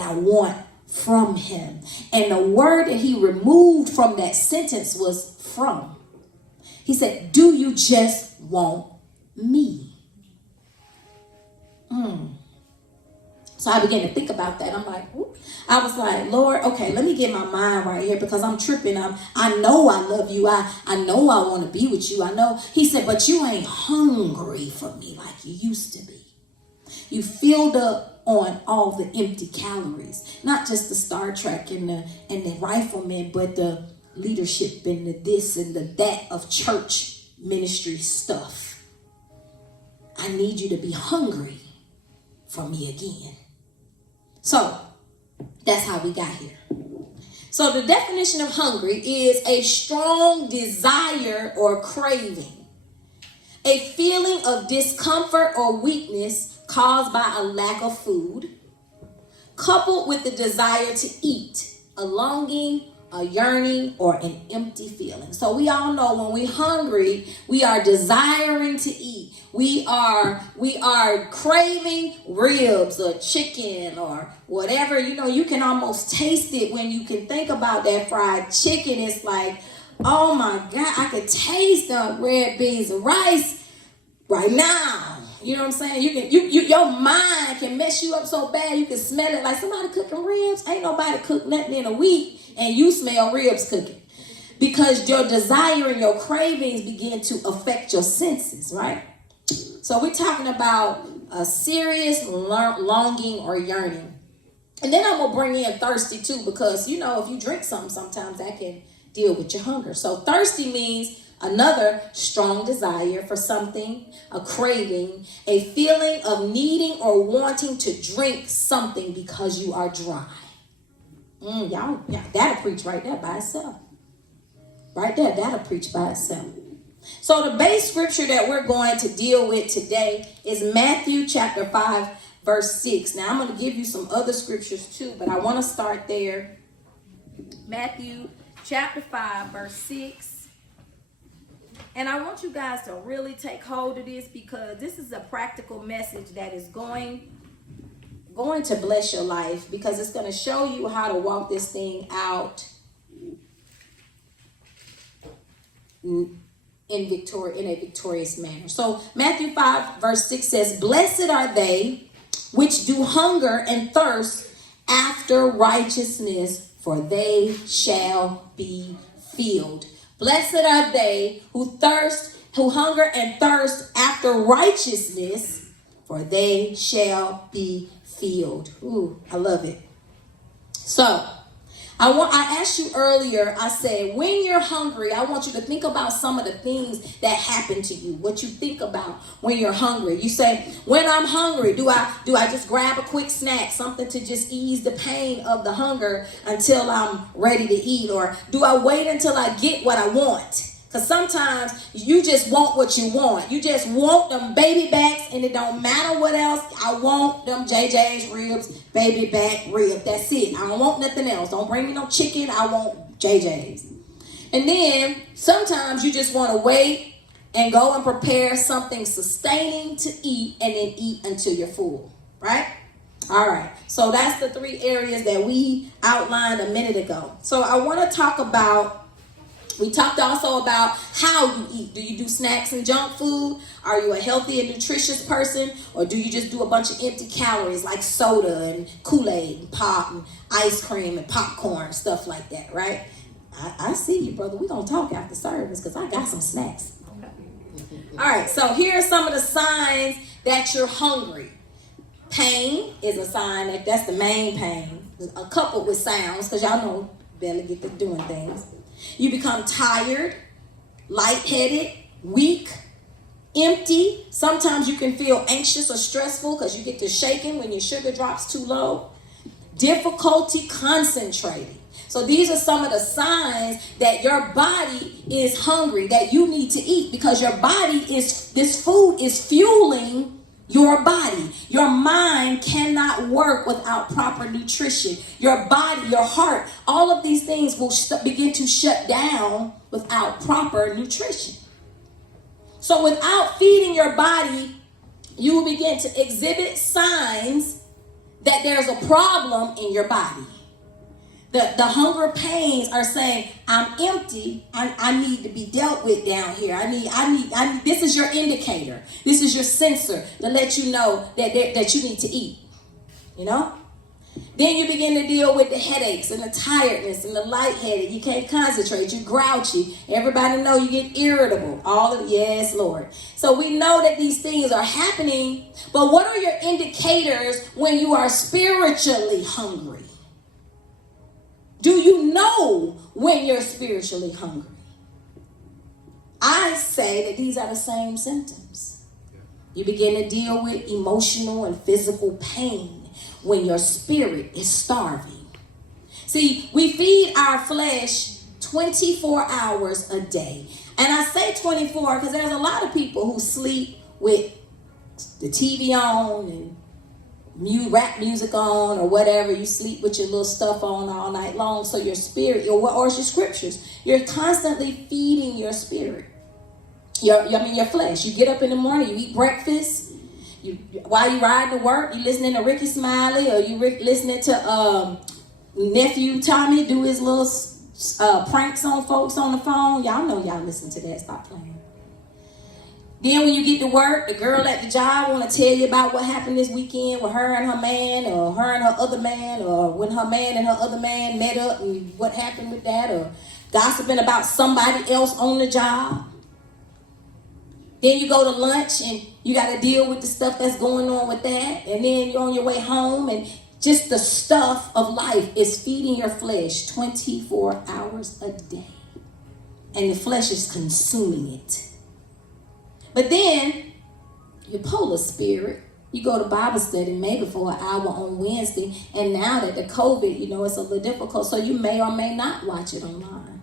I want from him. And the word that he removed from that sentence was from. He said, do you just want me? So I began to think about that. I'm like, I was like, Lord, okay, let me get my mind right here because I'm tripping. I know I love you. I know I want to be with you. I know. He said, but you ain't hungry for me like you used to be. You filled up on all the empty calories, not just the Star Trek and the riflemen, but the leadership and the this and the that of church ministry stuff. I need you to be hungry for me again. So that's how we got here. So the definition of hungry is a strong desire or craving, a feeling of discomfort or weakness caused by a lack of food, coupled with the desire to eat, a longing, a yearning, or an empty feeling. So we all know when we're hungry, we are desiring to eat. We are craving ribs or chicken or whatever. You know, you can almost taste it when you can think about that fried chicken. It's like, oh my God, I could taste the red beans and rice right now. You know what I'm saying? Your mind can mess you up so bad you can smell it like somebody cooking ribs. Ain't nobody cook nothing in a week and you smell ribs cooking. Because your desire and your cravings begin to affect your senses, right? So we're talking about a serious longing or yearning. And then I'm going to bring in thirsty too, because, you know, if you drink something, sometimes that can deal with your hunger. So thirsty means another strong desire for something, a craving, a feeling of needing or wanting to drink something because you are dry. Y'all, that'll preach right there by itself. Right there, that'll preach by itself. So the base scripture that we're going to deal with today is Matthew chapter 5, verse 6. Now, I'm going to give you some other scriptures too, but I want to start there. Matthew chapter 5, verse 6. And I want you guys to really take hold of this because this is a practical message that is going to bless your life because it's going to show you how to walk this thing out in a victorious manner. So Matthew 5 verse 6 says, blessed are they which do hunger and thirst after righteousness, for they shall be filled. Blessed are they who hunger and thirst after righteousness, for they shall be filled. Ooh, I love it. So I asked you earlier, I said, when you're hungry, I want you to think about some of the things that happen to you, what you think about when you're hungry. You say, when I'm hungry, do I just grab a quick snack, something to just ease the pain of the hunger until I'm ready to eat? Or do I wait until I get what I want? Because sometimes you just want what you want. You just want them baby backs and it don't matter what else. I want them JJ's ribs, baby back rib. That's it. I don't want nothing else. Don't bring me no chicken. I want JJ's. And then sometimes you just want to wait and go and prepare something sustaining to eat and then eat until you're full. Right? All right. So that's the three areas that we outlined a minute ago. So I want to talk about, we talked also about how you eat. Do you do snacks and junk food? Are you a healthy and nutritious person? Or do you just do a bunch of empty calories like soda and Kool-Aid and pop and ice cream and popcorn, stuff like that, right? I see you, brother. We're going to talk after service because I got some snacks. All right, so here are some of the signs that you're hungry. Pain is a sign that's the main pain. Coupled with sounds, because y'all know belly get to doing things. You become tired, lightheaded, weak, empty. Sometimes you can feel anxious or stressful because you get to shaking when your sugar drops too low. Difficulty concentrating. So these are some of the signs that your body is hungry, that you need to eat, because your body this food is fueling your body. Your mind cannot work without proper nutrition. Your body, your heart, all of these things will begin to shut down without proper nutrition. So without feeding your body, you will begin to exhibit signs that there's a problem in your body. The hunger pains are saying, I'm empty. I need to be dealt with down here. I need. This is your indicator. This is your sensor to let you know that you need to eat. You know? Then you begin to deal with the headaches and the tiredness and the lightheaded. You can't concentrate. You're grouchy. Everybody know you get irritable. Yes, Lord. So we know that these things are happening. But what are your indicators when you are spiritually hungry? Do you know when you're spiritually hungry? I say that these are the same symptoms. You begin to deal with emotional and physical pain when your spirit is starving. See, we feed our flesh 24 hours a day. And I say 24 because there's a lot of people who sleep with the TV on and rap music on or whatever. You sleep with your little stuff on all night long. So your spirit, or your scriptures, you're constantly feeding your spirit. Your flesh. You get up in the morning, you eat breakfast. While you riding to work, you listening to Ricky Smiley, or you listening to nephew Tommy do his little pranks on folks on the phone. Y'all know y'all listen to that. Stop playing. Then when you get to work, the girl at the job want to tell you about what happened this weekend with her and her man, or her and her other man, or when her man and her other man met up and what happened with that, or gossiping about somebody else on the job. Then you go to lunch and you got to deal with the stuff that's going on with that. And then you're on your way home, and just the stuff of life is feeding your flesh 24 hours a day. And the flesh is consuming it. But then, your polar spirit, you go to Bible study maybe for an hour on Wednesday, and now that the COVID, it's a little difficult, so you may or may not watch it online.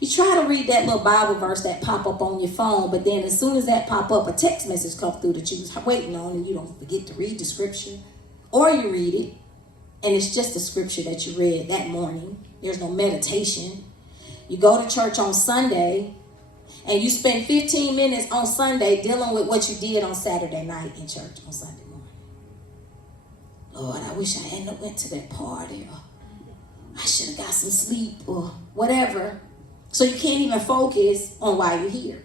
You try to read that little Bible verse that pop up on your phone, but then as soon as that pop up, a text message comes through that you was waiting on, and you don't forget to read the scripture. Or you read it, and it's just the scripture that you read that morning. There's no meditation. You go to church on Sunday, and you spend 15 minutes on Sunday dealing with what you did on Saturday night in church on Sunday morning. Lord, I wish I hadn't went to that party, or I should have got some sleep, or whatever. So you can't even focus on why you're here.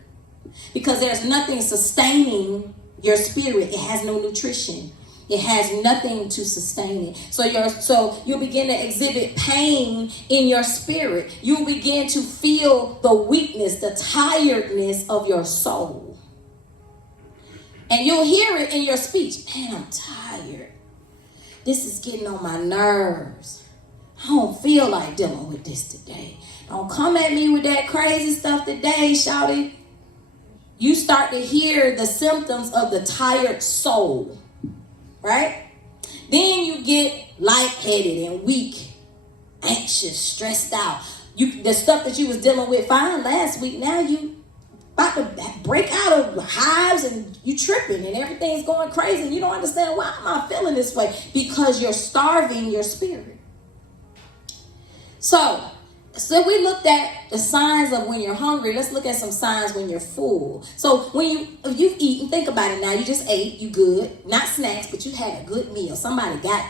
Because there's nothing sustaining your spirit. It has no nutrition. It has nothing to sustain it. So you'll begin to exhibit pain in your spirit. You'll begin to feel the weakness, the tiredness of your soul. And you'll hear it in your speech. Man, I'm tired. This is getting on my nerves. I don't feel like dealing with this today. Don't come at me with that crazy stuff today, shawty. You start to hear the symptoms of the tired soul. Right? Then you get lightheaded and weak, anxious, stressed out. The stuff that you was dealing with fine last week, now you about to break out of hives and you tripping and everything's going crazy and you don't understand why am I feeling this way, because you're starving your spirit. So we looked at the signs of when you're hungry. Let's look at some signs when you're full. So if you've eaten, think about it now. You just ate, you good. Not snacks, but you had a good meal. Somebody got